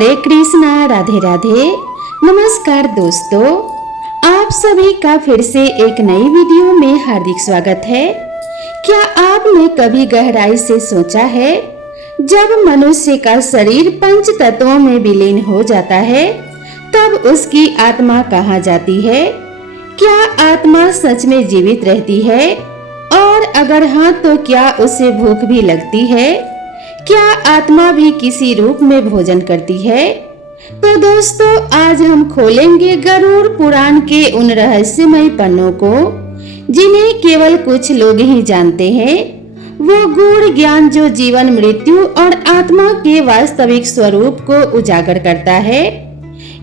हरे कृष्णा, राधे राधे। नमस्कार दोस्तों, आप सभी का फिर से एक नई वीडियो में हार्दिक स्वागत है। क्या आपने कभी गहराई से सोचा है, जब मनुष्य का शरीर पंच तत्वों में विलीन हो जाता है तब उसकी आत्मा कहाँ जाती है? क्या आत्मा सच में जीवित रहती है? और अगर हाँ तो क्या उसे भूख भी लगती है? क्या आत्मा भी किसी रूप में भोजन करती है? तो दोस्तों, आज हम खोलेंगे गरुड़ पुराण के उन रहस्यमय पन्नों को जिन्हें केवल कुछ लोग ही जानते हैं। वो गूढ़ ज्ञान जो जीवन, मृत्यु और आत्मा के वास्तविक स्वरूप को उजागर करता है।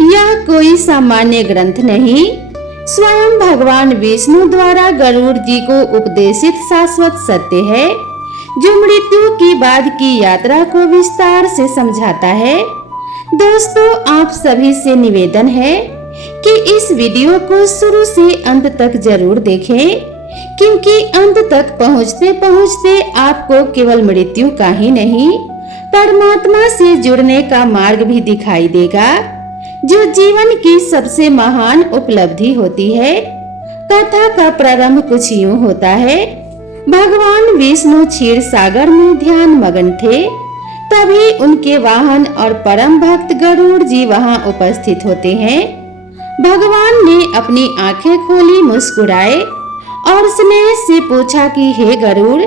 यह कोई सामान्य ग्रंथ नहीं, स्वयं भगवान विष्णु द्वारा गरुड़ जी को उपदेशित शाश्वत सत्य है, जो मृत्यु के बाद की यात्रा को विस्तार से समझाता है। दोस्तों, आप सभी से निवेदन है कि इस वीडियो को शुरू से अंत तक जरूर देखें, क्योंकि अंत तक पहुंचते पहुंचते आपको केवल मृत्यु का ही नहीं, परमात्मा से जुड़ने का मार्ग भी दिखाई देगा, जो जीवन की सबसे महान उपलब्धि होती है। कथा का प्रारंभ कुछ यूं होता है। भगवान विष्णु क्षीर सागर में ध्यान मगन थे। तभी उनके वाहन और परम भक्त गरुड़ जी वहां उपस्थित होते हैं। भगवान ने अपनी आंखें खोली, मुस्कुराए और स्नेह से पूछा कि हे गरुड़,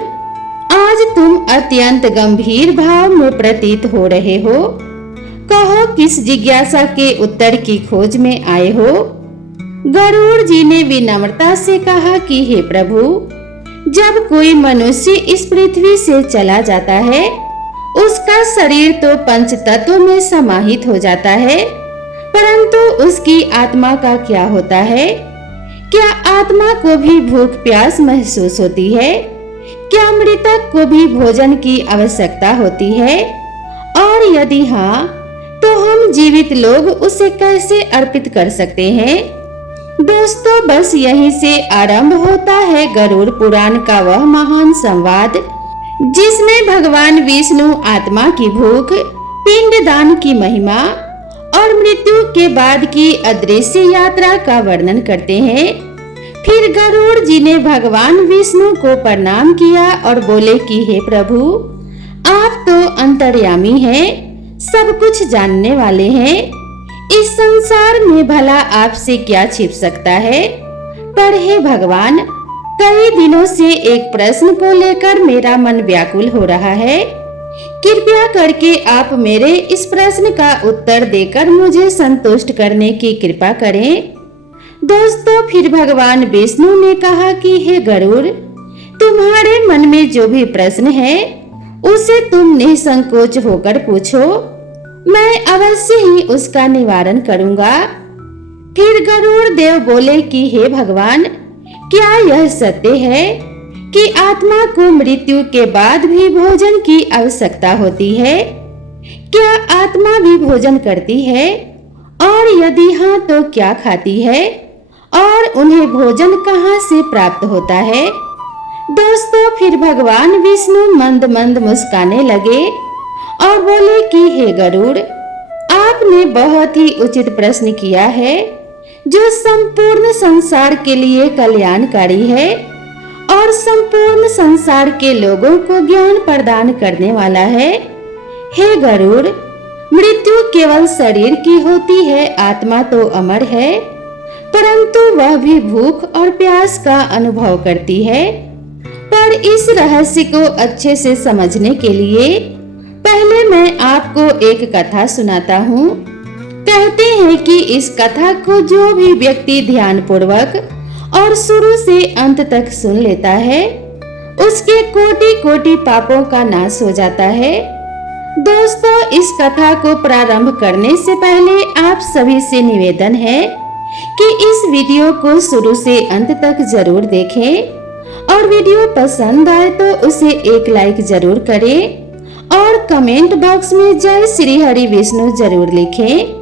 आज तुम अत्यंत गंभीर भाव में प्रतीत हो रहे हो। कहो, किस जिज्ञासा के उत्तर की खोज में आए हो? गरुड़ जी ने विनम्रता से कहा कि हे प्रभु, जब कोई मनुष्य इस पृथ्वी से चला जाता है, उसका शरीर तो पंच तत्वों में समाहित हो जाता है, परंतु उसकी आत्मा का क्या होता है? क्या आत्मा को भी भूख प्यास महसूस होती है? क्या मृतक को भी भोजन की आवश्यकता होती है? और यदि हाँ, तो हम जीवित लोग उसे कैसे अर्पित कर सकते हैं? दोस्तों, बस यहीं से आरंभ होता है गरुड़ पुराण का वह महान संवाद, जिसमें भगवान विष्णु आत्मा की भूख, पिंडदान की महिमा और मृत्यु के बाद की अदृश्य यात्रा का वर्णन करते हैं। फिर गरुड़ जी ने भगवान विष्णु को प्रणाम किया और बोले कि हे प्रभु, आप तो अंतर्यामी हैं, सब कुछ जानने वाले हैं। इस संसार में भला आपसे क्या छिप सकता है? पर हे भगवान, कई दिनों से एक प्रश्न को लेकर मेरा मन व्याकुल हो रहा है। कृपया करके आप मेरे इस प्रश्न का उत्तर देकर मुझे संतुष्ट करने की कृपा करें। दोस्तों, फिर भगवान विष्णु ने कहा कि हे गरुड़, तुम्हारे मन में जो भी प्रश्न है उसे तुम निसंकोच होकर पूछो, मैं अवश्य ही उसका निवारण करूंगा। फिर गरुड़ देव बोले कि हे भगवान, क्या यह सत्य है कि आत्मा को मृत्यु के बाद भी भोजन की आवश्यकता होती है? क्या आत्मा भी भोजन करती है? और यदि हाँ तो क्या खाती है? और उन्हें भोजन कहाँ से प्राप्त होता है? दोस्तों, फिर भगवान विष्णु मंद मंद मुस्काने लगे और बोले कि हे गरुड़, आपने बहुत ही उचित प्रश्न किया है, जो संपूर्ण संसार के लिए कल्याणकारी है और संपूर्ण संसार के लोगों को ज्ञान प्रदान करने वाला है। हे गरुड़, मृत्यु केवल शरीर की होती है, आत्मा तो अमर है, परंतु वह भी भूख और प्यास का अनुभव करती है। पर इस रहस्य को अच्छे से समझने के लिए पहले मैं आपको एक कथा सुनाता हूँ। कहते हैं कि इस कथा को जो भी व्यक्ति ध्यान पूर्वक और शुरू से अंत तक सुन लेता है, उसके कोटि कोटि पापों का नाश हो जाता है। दोस्तों, इस कथा को प्रारंभ करने से पहले आप सभी से निवेदन है कि इस वीडियो को शुरू से अंत तक जरूर देखें और वीडियो पसंद आए तो उसे एक लाइक जरूर करें और कमेंट बॉक्स में जय श्री हरि विष्णु जरूर लिखें।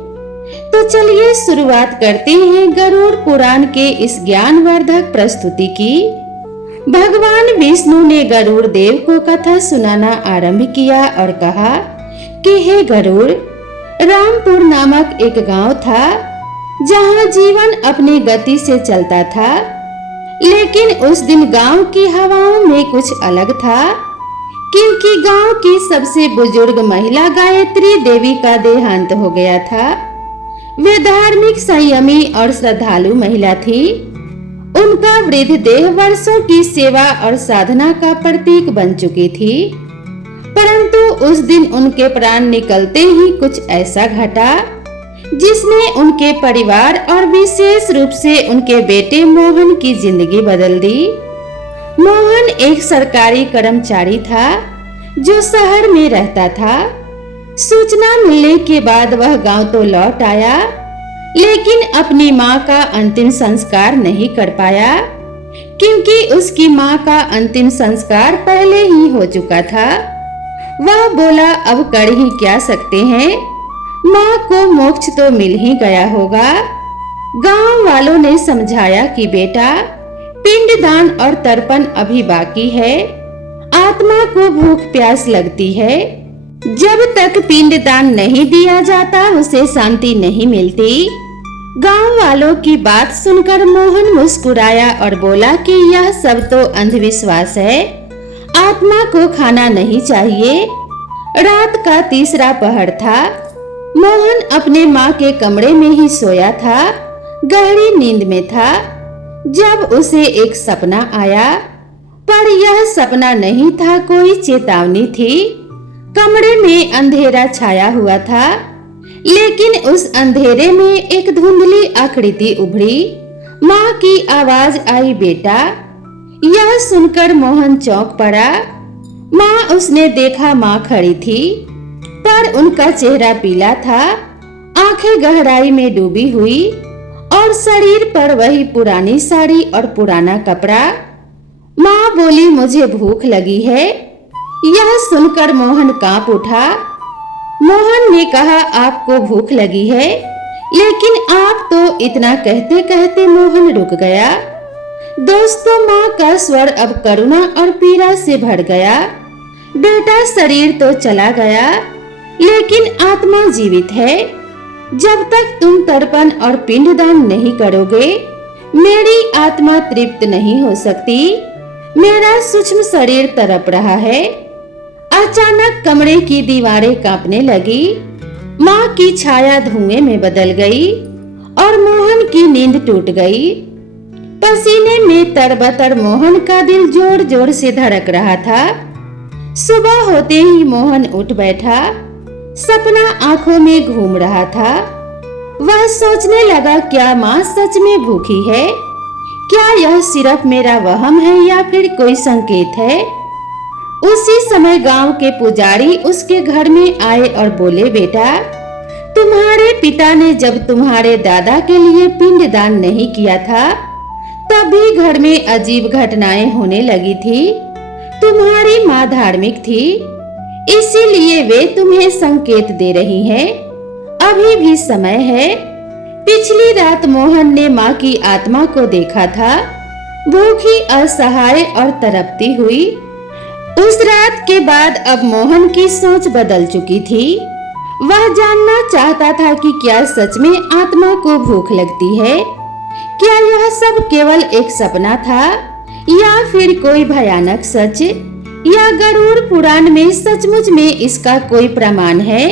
तो चलिए शुरुआत करते हैं गरुड़ पुराण के इस ज्ञानवर्धक प्रस्तुति की। भगवान विष्णु ने गरुड़ देव को कथा सुनाना आरंभ किया और कहा कि हे गरुड़, राम नामक एक गांव था जहां जीवन अपनी गति से चलता था। लेकिन उस दिन गांव की हवाओं में कुछ अलग था, क्योंकि गांव की सबसे बुजुर्ग महिला गायत्री देवी का देहांत हो गया था। वे धार्मिक, संयमी और श्रद्धालु महिला थी। उनका वृद्ध देह वर्षों की सेवा और साधना का प्रतीक बन चुकी थी। परंतु उस दिन उनके प्राण निकलते ही कुछ ऐसा घटा जिसने उनके परिवार और विशेष रूप से उनके बेटे मोहन की जिंदगी बदल दी। मोहन एक सरकारी कर्मचारी था जो शहर में रहता था। सूचना मिलने के बाद वह गांव तो लौट आया, लेकिन अपनी मां का अंतिम संस्कार नहीं कर पाया, क्योंकि उसकी मां का अंतिम संस्कार पहले ही हो चुका था। वह बोला, अब कर ही क्या सकते हैं, मां को मोक्ष तो मिल ही गया होगा। गांव वालों ने समझाया कि बेटा, पिंडदान और तर्पण अभी बाकी है। आत्मा को भूख प्यास लगती है। जब तक पिंडदान नहीं दिया जाता उसे शांति नहीं मिलती। गांव वालों की बात सुनकर मोहन मुस्कुराया और बोला कि यह सब तो अंधविश्वास है। आत्मा को खाना नहीं चाहिए। रात का तीसरा पहर था। मोहन अपने माँ के कमरे में ही सोया था, गहरी नींद में था, जब उसे एक सपना आया। पर यह सपना नहीं था, कोई चेतावनी थी। कमरे में अंधेरा छाया हुआ था, लेकिन उस अंधेरे में एक धुंधली आकृति उभरी। माँ की आवाज आई, बेटा। यह सुनकर मोहन चौंक पड़ा। माँ उसने देखा, माँ खड़ी थी, पर उनका चेहरा पीला था, आंखें गहराई में डूबी हुई और शरीर पर वही पुरानी साड़ी और पुराना कपड़ा। माँ बोली, मुझे भूख लगी है। यह सुनकर मोहन कांप उठा। मोहन ने कहा, आपको भूख लगी है? लेकिन आप तो, इतना कहते कहते मोहन रुक गया। दोस्तों, माँ का स्वर अब करुणा और पीड़ा से भर गया। बेटा, शरीर तो चला गया, लेकिन आत्मा जीवित है। जब तक तुम तर्पण और पिंडदान नहीं करोगे, मेरी आत्मा तृप्त नहीं हो सकती। मेरा सूक्ष्म शरीर तड़प रहा है। अचानक कमरे की दीवारें कांपने लगी। माँ की छाया धुएं में बदल गई और मोहन की नींद टूट गई। पसीने में तरबतर मोहन का दिल जोर जोर से धड़क रहा था। सुबह होते ही मोहन उठ बैठा। सपना आंखों में घूम रहा था। वह सोचने लगा, क्या माँ सच में भूखी है? क्या यह सिर्फ मेरा वहम है या फिर कोई संकेत है? उसी समय गांव के पुजारी उसके घर में आए और बोले, बेटा, तुम्हारे पिता ने जब तुम्हारे दादा के लिए पिंडदान नहीं किया था, तभी घर में अजीब घटनाएं होने लगी थी। तुम्हारी माँ धार्मिक थी, इसीलिए वे तुम्हें संकेत दे रही हैं। अभी भी समय है। पिछली रात मोहन ने माँ की आत्मा को देखा था, भूखी, असहाय और तड़पती हुई। उस रात के बाद अब मोहन की सोच बदल चुकी थी। वह जानना चाहता था कि क्या सच में आत्मा को भूख लगती है? क्या यह सब केवल एक सपना था या फिर कोई भयानक सच? या गरुड़ पुराण में सचमुच में इसका कोई प्रमाण है?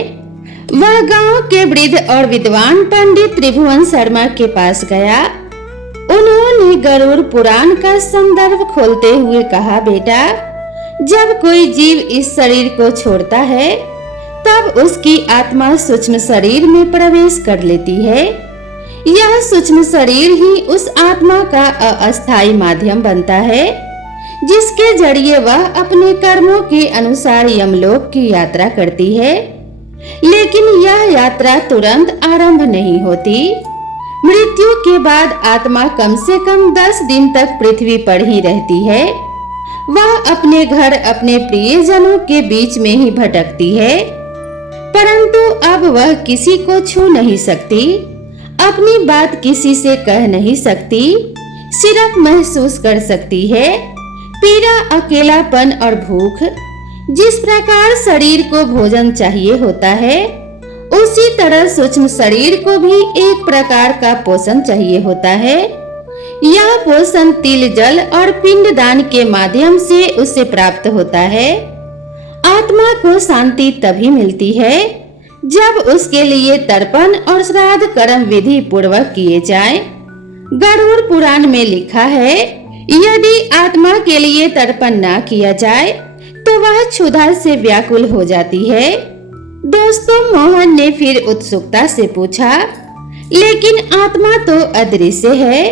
वह गांव के वृद्ध और विद्वान पंडित त्रिभुवन शर्मा के पास गया। उन्होंने गरुड़ पुराण का संदर्भ खोलते हुए कहा, बेटा, जब कोई जीव इस शरीर को छोड़ता है, तब उसकी आत्मा सूक्ष्म शरीर में प्रवेश कर लेती है। यह सूक्ष्म शरीर ही उस आत्मा का अस्थायी माध्यम बनता है, जिसके जरिए वह अपने कर्मों के अनुसार यमलोक की यात्रा करती है। लेकिन यह यात्रा तुरंत आरंभ नहीं होती। मृत्यु के बाद आत्मा कम से कम 10 दिन तक पृथ्वी पर ही रहती है। वह अपने घर, अपने प्रियजनों के बीच में ही भटकती है, परंतु अब वह किसी को छू नहीं सकती, अपनी बात किसी से कह नहीं सकती, सिर्फ महसूस कर सकती है पीड़ा, अकेलापन और भूख। जिस प्रकार शरीर को भोजन चाहिए होता है, उसी तरह सूक्ष्म शरीर को भी एक प्रकार का पोषण चाहिए होता है। यह पोषण तिल जल और पिंडदान के माध्यम से उसे प्राप्त होता है। आत्मा को शांति तभी मिलती है जब उसके लिए तर्पण और श्राद्ध कर्म विधि पूर्वक किए जाएं। गरुड़ पुराण में लिखा है, यदि आत्मा के लिए तर्पण न किया जाए तो वह क्षुधा से व्याकुल हो जाती है। दोस्तों, मोहन ने फिर उत्सुकता से पूछा, लेकिन आत्मा तो अदृश्य है,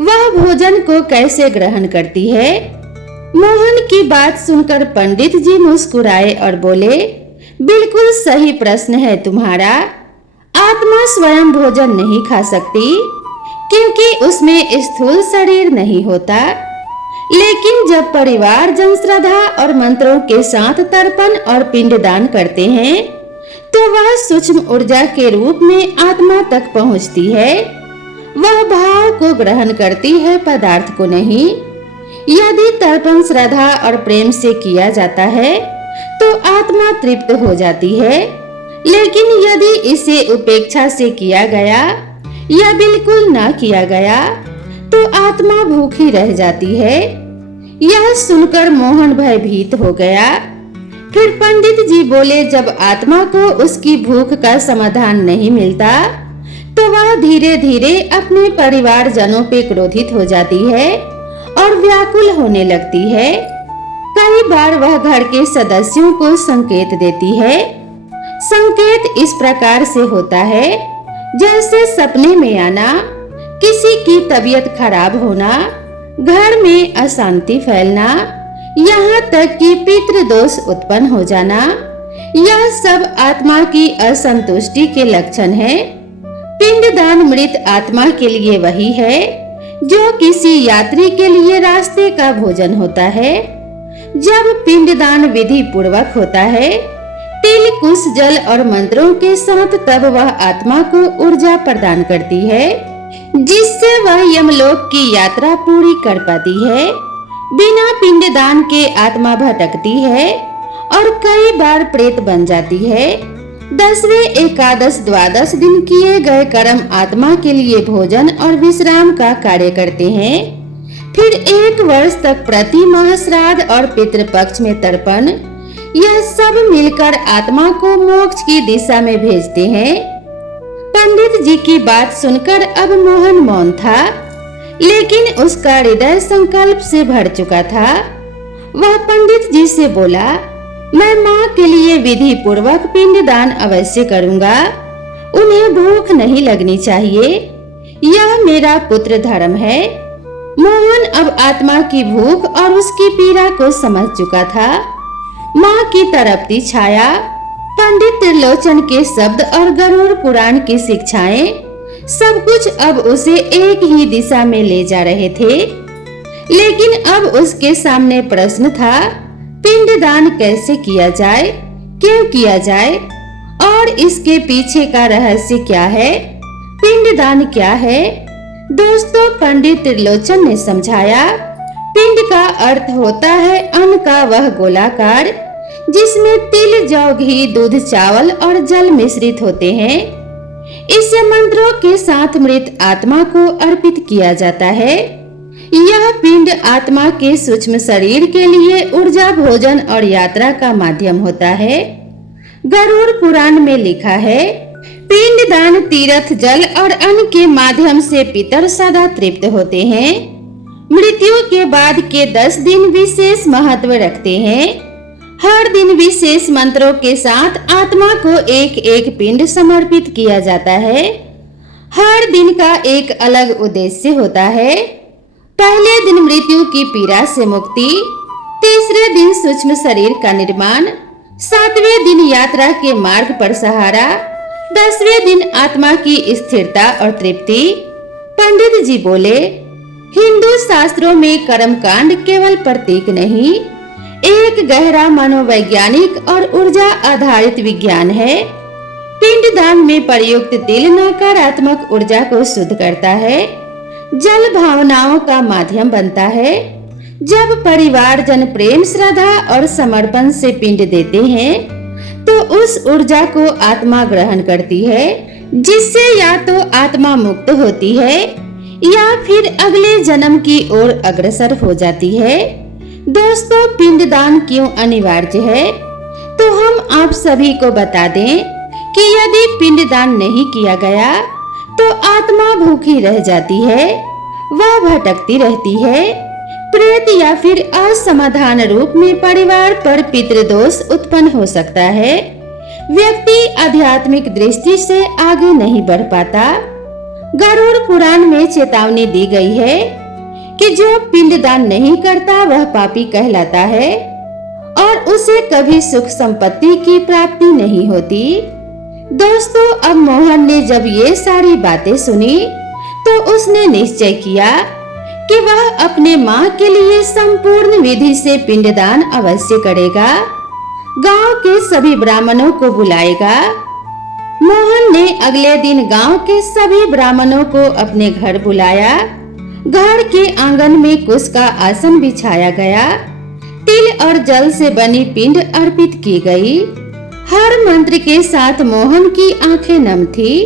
वह भोजन को कैसे ग्रहण करती है? मोहन की बात सुनकर पंडित जी मुस्कुराए और बोले, बिल्कुल सही प्रश्न है तुम्हारा। आत्मा स्वयं भोजन नहीं खा सकती क्योंकि उसमें स्थूल शरीर नहीं होता, लेकिन जब परिवार जन श्रद्धा और मंत्रों के साथ तर्पण और पिंडदान करते हैं तो वह सूक्ष्म ऊर्जा के रूप में आत्मा तक पहुंचती है। वह भाव को ग्रहण करती है, पदार्थ को नहीं। यदि तर्पण श्रद्धा और प्रेम से किया जाता है तो आत्मा तृप्त हो जाती है, लेकिन यदि इसे उपेक्षा से किया गया या बिल्कुल न किया गया तो आत्मा भूखी रह जाती है। यह सुनकर मोहन भयभीत हो गया। फिर पंडित जी बोले, जब आत्मा को उसकी भूख का समाधान नहीं मिलता तो वह धीरे धीरे अपने परिवार जनों पे क्रोधित हो जाती है और व्याकुल होने लगती है। कई बार वह घर के सदस्यों को संकेत देती है। संकेत इस प्रकार से होता है, जैसे सपने में आना, किसी की तबीयत खराब होना, घर में अशांति फैलना, यहाँ तक कि पितृदोष उत्पन्न हो जाना। यह सब आत्मा की असंतुष्टि के लक्षण है। पिंडदान मृत आत्मा के लिए वही है जो किसी यात्री के लिए रास्ते का भोजन होता है। जब पिंडदान विधि पूर्वक होता है, तिल कुश जल और मंत्रों के साथ, तब वह आत्मा को ऊर्जा प्रदान करती है, जिससे वह यमलोक की यात्रा पूरी कर पाती है। बिना पिंडदान के आत्मा भटकती है और कई बार प्रेत बन जाती है। 10वें एकादश द्वादश दिन किए गए कर्म आत्मा के लिए भोजन और विश्राम का कार्य करते हैं। फिर 1 वर्ष तक प्रति माह श्राद्ध और पितृपक्ष में तर्पण, यह सब मिलकर आत्मा को मोक्ष की दिशा में भेजते हैं। पंडित जी की बात सुनकर अब मोहन मौन था, लेकिन उसका हृदय संकल्प से भर चुका था। वह पंडित जी से बोला, मैं माँ के लिए विधि पूर्वक पिंडदान अवश्य करूंगा। उन्हें भूख नहीं लगनी चाहिए, यह मेरा पुत्र धर्म है। मोहन अब आत्मा की भूख और उसकी पीड़ा को समझ चुका था। माँ की तड़पती छाया, पंडित त्रिलोचन के शब्द और गरुड़ पुराण की शिक्षाएं, सब कुछ अब उसे एक ही दिशा में ले जा रहे थे। लेकिन अब उसके सामने प्रश्न था, पिंडदान कैसे किया जाए, क्यों किया जाए और इसके पीछे का रहस्य क्या है? पिंडदान क्या है? दोस्तों, पंडित त्रिलोचन ने समझाया, पिंड का अर्थ होता है अन्न का वह गोलाकार जिसमें तिल, जौ, घी, दूध, चावल और जल मिश्रित होते हैं। इसे मंत्रों के साथ मृत आत्मा को अर्पित किया जाता है। यह पिंड आत्मा के सूक्ष्म शरीर के लिए ऊर्जा, भोजन और यात्रा का माध्यम होता है। गरुड़ पुराण में लिखा है, पिंडदान तीर्थ जल और अन्न के माध्यम से पितर सदा तृप्त होते हैं। मृत्यु के बाद के 10 दिन विशेष महत्व रखते हैं। हर दिन विशेष मंत्रों के साथ आत्मा को एक एक पिंड समर्पित किया जाता है। हर दिन का एक अलग उद्देश्य होता है। पहले दिन मृत्यु की पीड़ा से मुक्ति, तीसरे दिन सूक्ष्म शरीर का निर्माण, 7वें दिन यात्रा के मार्ग पर सहारा, 10वें दिन आत्मा की स्थिरता और तृप्ति। पंडित जी बोले, हिंदू शास्त्रों में कर्मकांड केवल प्रतीक नहीं, एक गहरा मनोवैज्ञानिक और ऊर्जा आधारित विज्ञान है। पिंडदान में प्रयुक्त तिल नकारात्मक ऊर्जा को शुद्ध करता है, जल भावनाओं का माध्यम बनता है। जब परिवार जन प्रेम, श्रद्धा और समर्पण से पिंड देते हैं तो उस ऊर्जा को आत्मा ग्रहण करती है, जिससे या तो आत्मा मुक्त होती है या फिर अगले जन्म की ओर अग्रसर हो जाती है। दोस्तों, पिंडदान क्यों अनिवार्य है? तो हम आप सभी को बता दें कि यदि पिंडदान नहीं किया गया तो आत्मा भूखी रह जाती है, वह भटकती रहती है। प्रेत या फिर असमाधान रूप में परिवार पर पितृदोष उत्पन्न हो सकता है। व्यक्ति आध्यात्मिक दृष्टि से आगे नहीं बढ़ पाता। गरुड़ पुराण में चेतावनी दी गई है कि जो पिंडदान नहीं करता वह पापी कहलाता है और उसे कभी सुख संपत्ति की प्राप्ति नहीं होती। दोस्तों, अब मोहन ने जब ये सारी बातें सुनी तो उसने निश्चय किया कि वह अपने माँ के लिए संपूर्ण विधि से पिंडदान अवश्य करेगा। गांव के सभी ब्राह्मणों को बुलाएगा। मोहन ने अगले दिन गांव के सभी ब्राह्मणों को अपने घर बुलाया। घर के आंगन में कुश का आसन बिछाया गया। तिल और जल से बनी पिंड अर्पित की गई। हर मंत्र के साथ मोहन की आंखें नम थी।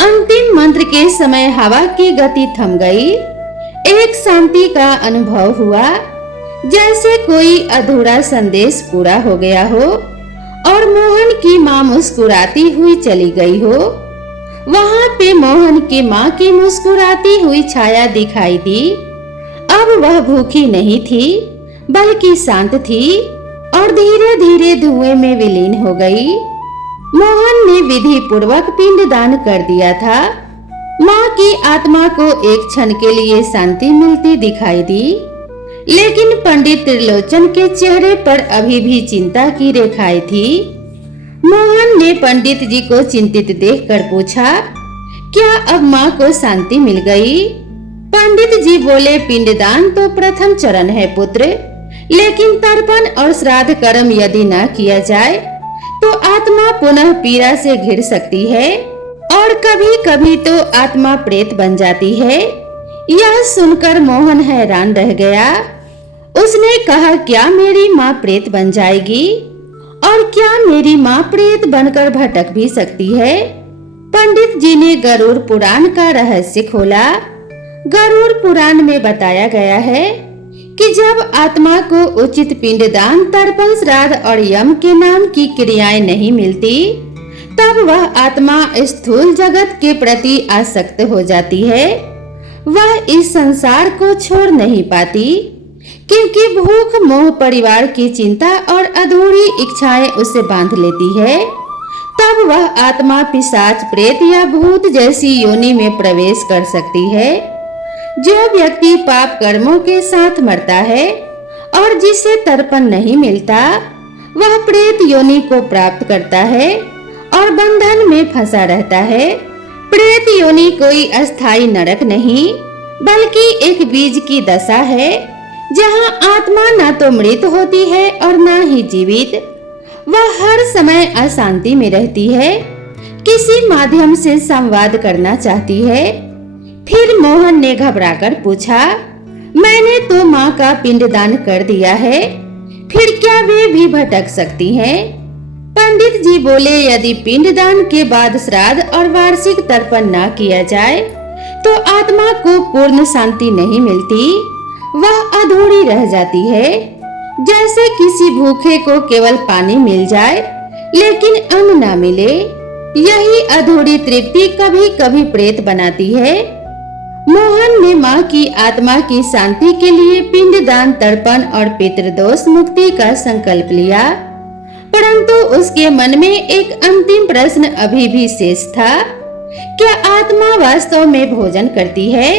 अंतिम मंत्र के समय हवा की गति थम गई। एक शांति का अनुभव हुआ, जैसे कोई अधूरा संदेश पूरा हो गया हो और मोहन की माँ मुस्कुराती हुई चली गई हो। वहाँ पे मोहन की माँ की मुस्कुराती हुई छाया दिखाई दी। अब वह भूखी नहीं थी, बल्कि शांत थी और धीरे धीरे धुएं में विलीन हो गई। मोहन ने विधि पूर्वक पिंडदान कर दिया था। माँ की आत्मा को एक क्षण के लिए शांति मिलती दिखाई दी, लेकिन पंडित त्रिलोचन के चेहरे पर अभी भी चिंता की रेखाएं थी। मोहन ने पंडित जी को चिंतित देखकर पूछा, क्या अब माँ को शांति मिल गई? पंडित जी बोले, पिंडदान तो प्रथम चरण है पुत्र, लेकिन तर्पण और श्राद्ध कर्म यदि न किया जाए तो आत्मा पुनः पीड़ा से घिर सकती है और कभी कभी तो आत्मा प्रेत बन जाती है। यह सुनकर मोहन हैरान रह गया। उसने कहा, क्या मेरी माँ प्रेत बन जाएगी? और क्या मेरी माँ प्रेत बनकर भटक भी सकती है? पंडित जी ने गरुड़ पुराण का रहस्य खोला। गरुड़ पुराण में बताया गया है कि जब आत्मा को उचित पिंडदान, तर्पण, श्राद्ध और यम के नाम की क्रियाएं नहीं मिलती, तब वह आत्मा स्थूल जगत के प्रति आसक्त हो जाती है। वह इस संसार को छोड़ नहीं पाती, क्योंकि भूख, मोह, परिवार की चिंता और अधूरी इच्छाएं उसे बांध लेती है। तब वह आत्मा पिशाच, प्रेत या भूत जैसी योनि में प्रवेश कर सकती है। जो व्यक्ति पाप कर्मों के साथ मरता है और जिसे तर्पण नहीं मिलता, वह प्रेत योनि को प्राप्त करता है और बंधन में फंसा रहता है। प्रेत योनि कोई अस्थायी नरक नहीं, बल्कि एक बीज की दशा है, जहाँ आत्मा न तो मृत होती है और न ही जीवित। वह हर समय अशांति में रहती है, किसी माध्यम से संवाद करना चाहती है। फिर मोहन ने घबराकर पूछा, मैंने तो माँ का पिंडदान कर दिया है, फिर क्या वे भी भटक सकती हैं? पंडित जी बोले, यदि पिंडदान के बाद श्राद्ध और वार्षिक तर्पण न किया जाए तो आत्मा को पूर्ण शांति नहीं मिलती, वह अधूरी रह जाती है। जैसे किसी भूखे को केवल पानी मिल जाए लेकिन अन्न न मिले, यही अधूरी तृप्ति कभी कभी प्रेत बनाती है। मोहन ने माँ की आत्मा की शांति के लिए पिंडदान, तर्पण और पितृदोष मुक्ति का संकल्प लिया, परंतु उसके मन में एक अंतिम प्रश्न अभी भी शेष था, क्या आत्मा वास्तव में भोजन करती है?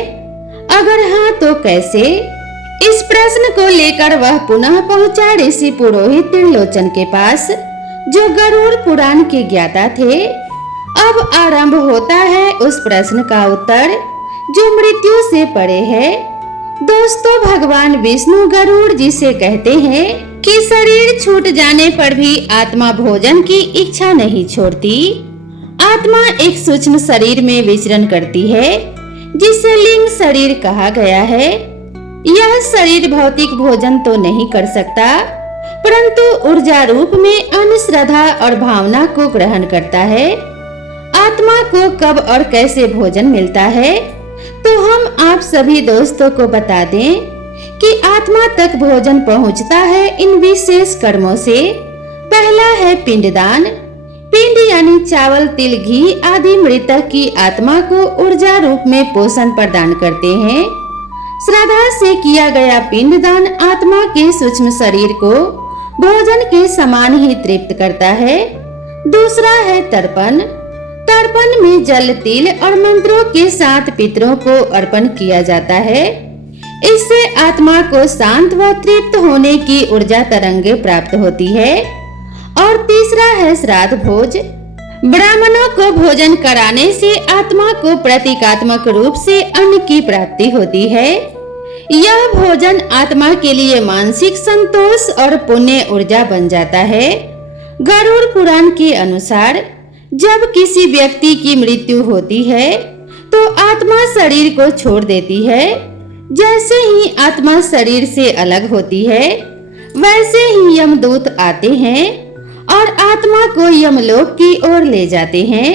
अगर हाँ तो कैसे? इस प्रश्न को लेकर वह पुनः पहुंचा ऋषि पुरोहित त्रिलोचन के पास, जो गरुड़ पुराण के ज्ञाता थे। अब आरंभ होता है उस प्रश्न का उत्तर जो मृत्यु से परे है। दोस्तों, भगवान विष्णु गरुड़ जी से कहते हैं कि शरीर छूट जाने पर भी आत्मा भोजन की इच्छा नहीं छोड़ती। आत्मा एक सूक्ष्म शरीर में विचरण करती है, जिसे लिंग शरीर कहा गया है। यह शरीर भौतिक भोजन तो नहीं कर सकता, परंतु ऊर्जा रूप में अन्य श्रद्धा और भावना को ग्रहण करता है। आत्मा को कब और कैसे भोजन मिलता है, तो हम आप सभी दोस्तों को बता दें कि आत्मा तक भोजन पहुंचता है इन विशेष कर्मों से। पहला है पिंडदान। पिंड यानी चावल, तिल, घी आदि मृतक की आत्मा को ऊर्जा रूप में पोषण प्रदान करते हैं। श्रद्धा से किया गया पिंडदान आत्मा के सूक्ष्म शरीर को भोजन के समान ही तृप्त करता है। दूसरा है तर्पण। तर्पण में जल, तिल और मंत्रों के साथ पितरों को अर्पण किया जाता है। इससे आत्मा को शांत व तृप्त होने की ऊर्जा तरंगे प्राप्त होती है। और तीसरा है श्राद्ध भोज। ब्राह्मणों को भोजन कराने से आत्मा को प्रतीकात्मक रूप से अन्न की प्राप्ति होती है। यह भोजन आत्मा के लिए मानसिक संतोष और पुण्य ऊर्जा बन जाता है। गरुड़ पुराण के अनुसार जब किसी व्यक्ति की मृत्यु होती है तो आत्मा शरीर को छोड़ देती है। जैसे ही आत्मा शरीर से अलग होती है वैसे ही यमदूत आते हैं और आत्मा को यमलोक की ओर ले जाते हैं।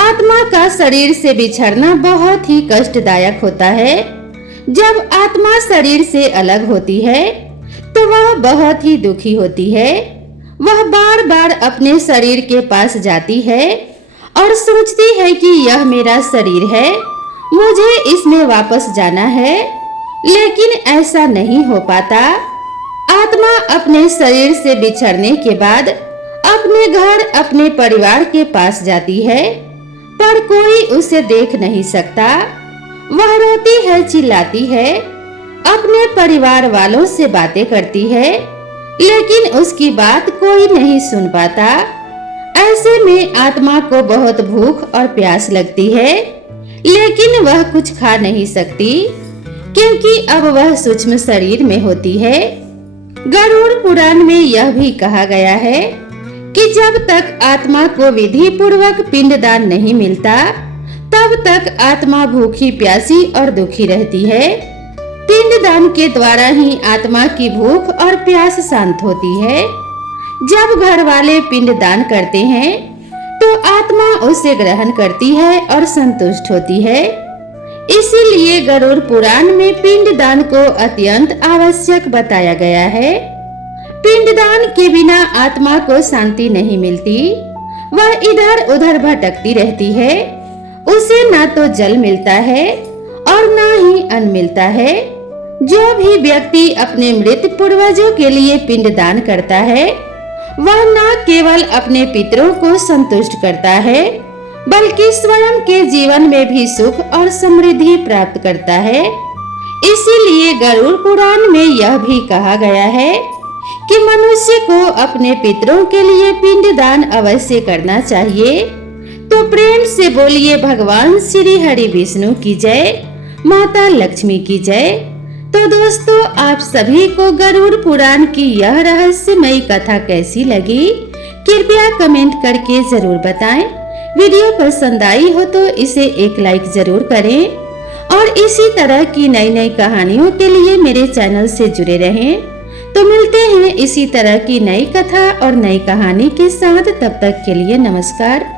आत्मा का शरीर से बिछड़ना बहुत ही कष्टदायक होता है। जब आत्मा शरीर से अलग होती है तो वह बहुत ही दुखी होती है। वह बार बार अपने शरीर के पास जाती है और सोचती है कि यह मेरा शरीर है, मुझे इसमें वापस जाना है, लेकिन ऐसा नहीं हो पाता। आत्मा अपने शरीर से बिछड़ने के बाद अपने घर, अपने परिवार के पास जाती है, पर कोई उसे देख नहीं सकता। वह रोती है, चिल्लाती है, अपने परिवार वालों से बातें करती है, लेकिन उसकी बात कोई नहीं सुन पाता। ऐसे में आत्मा को बहुत भूख और प्यास लगती है, लेकिन वह कुछ खा नहीं सकती क्योंकि अब वह सूक्ष्म शरीर में होती है। गरुड़ पुराण में यह भी कहा गया है कि जब तक आत्मा को विधि पूर्वक पिंडदान नहीं मिलता तब तक आत्मा भूखी, प्यासी और दुखी रहती है। पिंडदान के द्वारा ही आत्मा की भूख और प्यास शांत होती है। जब घर वाले पिंडदान करते हैं तो आत्मा उसे ग्रहण करती है और संतुष्ट होती है। इसीलिए गरुड़ पुराण में पिंडदान को अत्यंत आवश्यक बताया गया है। पिंडदान के बिना आत्मा को शांति नहीं मिलती। वह इधर उधर भटकती रहती है। उसे ना तो जल मिलता है और ना ही अन्न मिलता है। जो भी व्यक्ति अपने मृत पूर्वजों के लिए पिंडदान करता है वह न केवल अपने पितरों को संतुष्ट करता है बल्कि स्वयं के जीवन में भी सुख और समृद्धि प्राप्त करता है। इसीलिए गरुड़ पुराण में यह भी कहा गया है कि मनुष्य को अपने पितरों के लिए पिंडदान अवश्य करना चाहिए। तो प्रेम से बोलिए भगवान श्री हरि विष्णु की जय, माता लक्ष्मी की जय। तो दोस्तों, आप सभी को गरुड़ पुराण की यह रहस्यमयी कथा कैसी लगी कृपया कमेंट करके जरूर बताएं। वीडियो पसंद आई हो तो इसे एक लाइक जरूर करें और इसी तरह की नई नई कहानियों के लिए मेरे चैनल से जुड़े रहें। तो मिलते हैं इसी तरह की नई कथा और नई कहानी के साथ। तब तक के लिए नमस्कार।